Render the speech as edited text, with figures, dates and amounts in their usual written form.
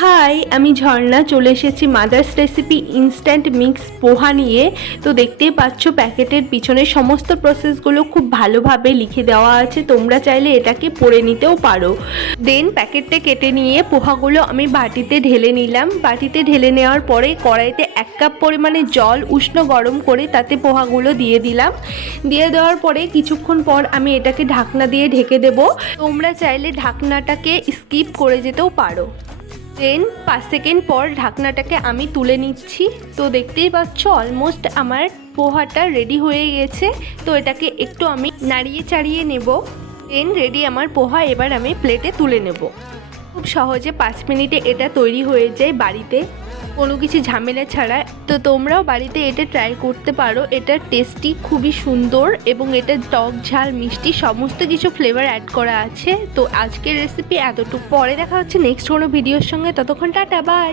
High, আমি ঝর্ণা চলে এসেছি মাদার্স রেসিপি ইনস্ট্যান্ট মিক্স পোহা নিয়ে। তো দেখতেই পাচ্ছ প্যাকেটের পিছনে সমস্ত প্রসেসগুলো খুব ভালোভাবে লিখে দেওয়া আছে, তোমরা চাইলে এটাকে পড়ে নিতেও পারো। দেন প্যাকেটটা কেটে নিয়ে পোহাগুলো আমি বাটিতে ঢেলে নিলাম। বাটিতে ঢেলে নেওয়ার পরে কড়াইতে 1 কাপ পরিমাণে জল উষ্ণ গরম করে তাতে পোহাগুলো দিয়ে দিলাম। দিয়ে দেওয়ার পরে কিছুক্ষণ পর আমি এটাকে ঢাকনা দিয়ে ঢেকে দেব। তোমরা চাইলে ঢাকনাটাকে স্কিপ করে যেতেও পারো। দেন 5 সেকেন্ড পর ঢাকনাটাকে আমি তুলে নিচ্ছি। তো দেখতেই পাচ্ছ অলমোস্ট আমার পোহাটা রেডি হয়ে গেছে। তো এটাকে একটু আমি নাড়িয়ে চাড়িয়ে নেব। দেন রেডি আমার পোহা, এবার আমি প্লেটে তুলে নেব। খুব সহজে 5 মিনিটে এটা তৈরি হয়ে যায় বাড়িতে, কোনো কিছু ঝামেলা ছাড়া। তো তোমরাও বাড়িতে এটা ট্রাই করতে পারো। এটা টেস্টি খুবই সুন্দর এবং এটা টক ঝাল মিষ্টি সমস্ত কিছু ফ্লেভার অ্যাড করা আছে। তো আজকের রেসিপি এতটুকু, পরে দেখা হচ্ছে নেক্সট কোনো ভিডিওর সঙ্গে। ততক্ষণ টাটা, বাই।